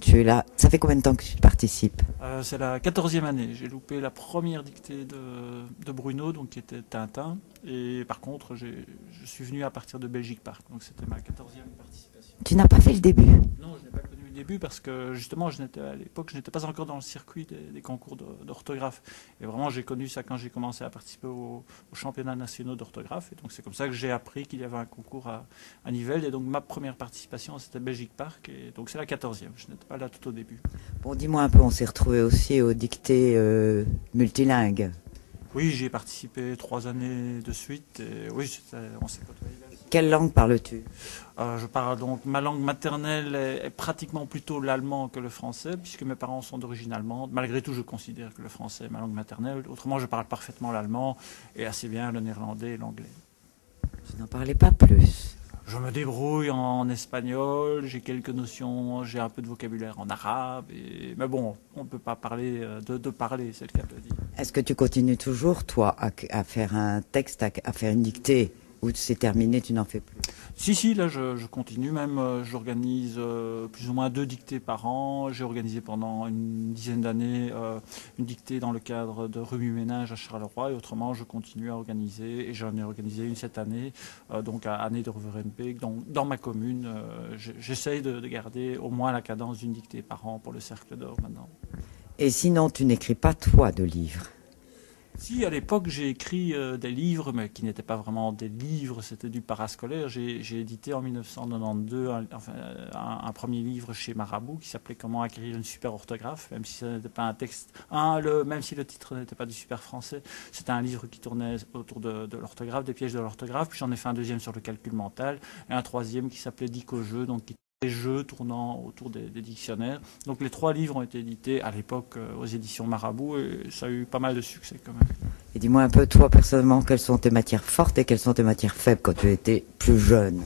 Tu es là. Ça fait combien de temps que tu participes? C'est la 14e année. J'ai loupé la première dictée de Bruno, donc qui était Tintin. Et par contre, je suis venu à partir de Belgique Park. Donc c'était ma 14e participation. Tu n'as pas fait le début. Non, je n'ai pas connu le début parce que justement, à l'époque, je n'étais pas encore dans le circuit des concours d'orthographe. Et vraiment, j'ai connu ça quand j'ai commencé à participer aux championnats nationaux d'orthographe. Et donc c'est comme ça que j'ai appris qu'il y avait un concours à Nivelles. Et donc ma première participation, c'était Belgique Park. Et donc c'est la 14e. Je n'étais pas là tout au début. Bon, dis-moi un peu, on s'est retrouvés aussi aux dictées multilingues. Oui, j'y ai participé 3 années de suite. Et oui, on s'est côtoyés là. Quelle langue parles-tu? Je parle donc, ma langue maternelle est pratiquement plutôt l'allemand que le français, puisque mes parents sont d'origine allemande. Malgré tout, je considère que le français est ma langue maternelle. Autrement, je parle parfaitement l'allemand et assez bien le néerlandais et l'anglais. Tu n'en parlais pas plus. Je me débrouille en espagnol, j'ai quelques notions, j'ai un peu de vocabulaire en arabe. Mais bon, on ne peut pas parler de parler, c'est le cas de le dire. Est-ce que tu continues toujours, toi, à faire un texte, à faire une dictée, ou c'est terminé, tu n'en fais plus? Si, là je continue même, j'organise plus ou moins 2 dictées par an. J'ai organisé pendant une dizaine d'années une dictée dans le cadre de remue-ménage à Charleroi et autrement je continue à organiser et j'en ai organisé une cette année, donc à Année de Roverenbeek. Donc dans ma commune, j'essaye de garder au moins la cadence d'une dictée par an pour le Cercle d'Or maintenant. Et sinon, tu n'écris pas, toi, de livres? Si, à l'époque, j'ai écrit des livres, mais qui n'étaient pas vraiment des livres, c'était du parascolaire. J'ai édité en 1992 un premier livre chez Marabout qui s'appelait Comment acquérir une super orthographe, même si ce n'était pas un texte, même si le titre n'était pas du super français. C'était un livre qui tournait autour de l'orthographe, des pièges de l'orthographe. Puis j'en ai fait un deuxième sur le calcul mental et un troisième qui s'appelait Dico-jeux, donc qui des jeux tournant autour des dictionnaires. Donc les 3 livres ont été édités à l'époque aux éditions Marabout et ça a eu pas mal de succès quand même. Et dis-moi un peu, toi, personnellement, quelles sont tes matières fortes et quelles sont tes matières faibles quand tu étais plus jeune?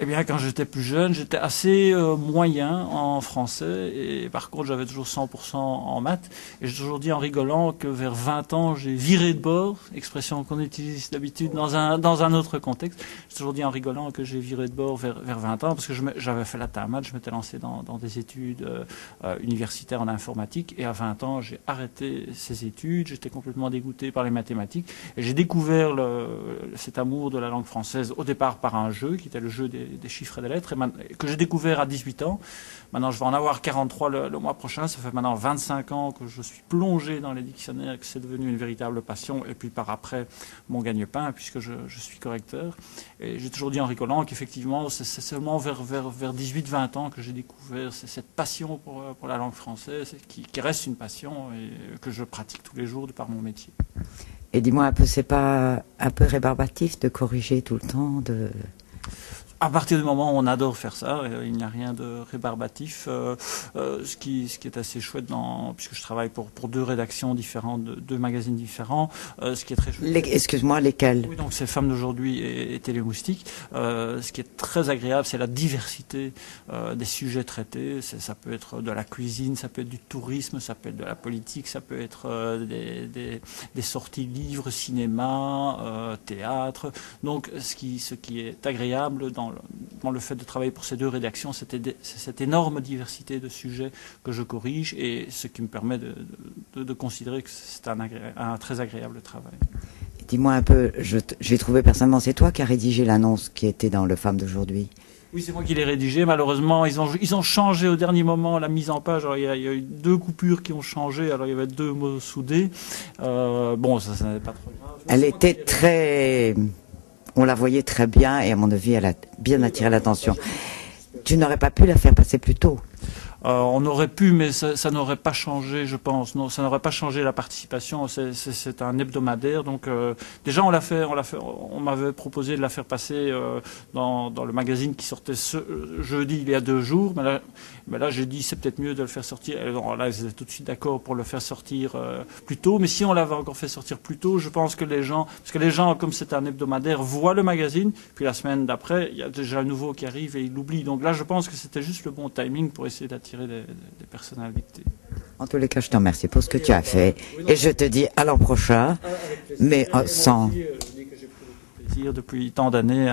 Eh bien, quand j'étais plus jeune, j'étais assez moyen en français et par contre, j'avais toujours 100% en maths. Et j'ai toujours dit en rigolant que vers 20 ans, j'ai viré de bord, expression qu'on utilise d'habitude dans un autre contexte. J'ai toujours dit en rigolant que j'ai viré de bord vers 20 ans parce que j'avais fait la maths, je m'étais lancé dans des études universitaires en informatique et à 20 ans, j'ai arrêté ces études. J'étais complètement dégoûté par les mathématiques et j'ai découvert cet amour de la langue française au départ par un jeu qui était le jeu des chiffres et des lettres, que j'ai découvert à 18 ans. Maintenant, je vais en avoir 43 le mois prochain. Ça fait maintenant 25 ans que je suis plongé dans les dictionnaires et que c'est devenu une véritable passion. Et puis par après, mon gagne-pain, puisque je suis correcteur. Et j'ai toujours dit en rigolant qu'effectivement, c'est seulement vers 18-20 ans que j'ai découvert cette passion pour la langue française, qui reste une passion et que je pratique tous les jours de par mon métier. Et dis-moi un peu, c'est pas un peu rébarbatif de corriger tout le temps À partir du moment où on adore faire ça, il n'y a rien de rébarbatif. Ce qui est assez chouette, puisque je travaille pour 2 rédactions différentes, 2 magazines différents, ce qui est très chouette. Excuse-moi, lesquels? Oui, donc c'est Femmes d'aujourd'hui et Télémoustique. Ce qui est très agréable, c'est la diversité des sujets traités. Ça peut être de la cuisine, ça peut être du tourisme, ça peut être de la politique, ça peut être des sorties livres, cinéma, théâtre. Donc ce qui est agréable dans le fait de travailler pour ces 2 rédactions, c'est cette énorme diversité de sujets que je corrige et ce qui me permet de considérer que c'est un très agréable travail. Dis-moi un peu, j'ai trouvé personnellement, c'est toi qui as rédigé l'annonce qui était dans Le Femme d'aujourd'hui? Oui, c'est moi qui l'ai rédigé. Malheureusement, ils ont changé au dernier moment la mise en page. Alors, il y a eu 2 coupures qui ont changé. Alors, il y avait 2 mots soudés. Bon, ça n'est pas trop grave. Elle était très... On la voyait très bien et à mon avis, elle a bien attiré l'attention. Tu n'aurais pas pu la faire passer plus tôt? On aurait pu, mais ça n'aurait pas changé, je pense. Non, ça n'aurait pas changé la participation. C'est un hebdomadaire, donc déjà on m'avait proposé de la faire passer dans le magazine qui sortait ce jeudi il y a 2 jours, mais là j'ai dit c'est peut-être mieux de le faire sortir. Alors, là ils étaient tout de suite d'accord pour le faire sortir plus tôt, mais si on l'avait encore fait sortir plus tôt, je pense que parce que les gens, comme c'est un hebdomadaire, voient le magazine, puis la semaine d'après, il y a déjà un nouveau qui arrive et ils l'oublient. Donc là je pense que c'était juste le bon timing pour essayer d'attirer des personnalités. En tous les cas, je te remercie pour ce que tu as fait et je te dis à l'an prochain, mais sans... plaisir depuis tant d'années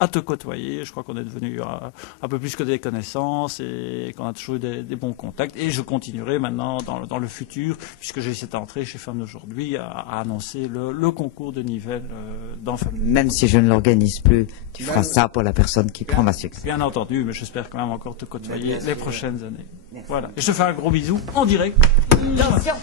à te côtoyer. Je crois qu'on est devenu un peu plus que des connaissances et qu'on a toujours eu des bons contacts. Et je continuerai maintenant dans le futur, puisque j'ai cette entrée chez Femmes d'aujourd'hui, à annoncer le concours de Nivelles dans Femmes. Même si je ne l'organise plus, tu feras ça pour la personne qui prend ma succès. Bien entendu, mais j'espère quand même encore te côtoyer les prochaines années. Voilà. Et je te fais un gros bisou en direct. Attention.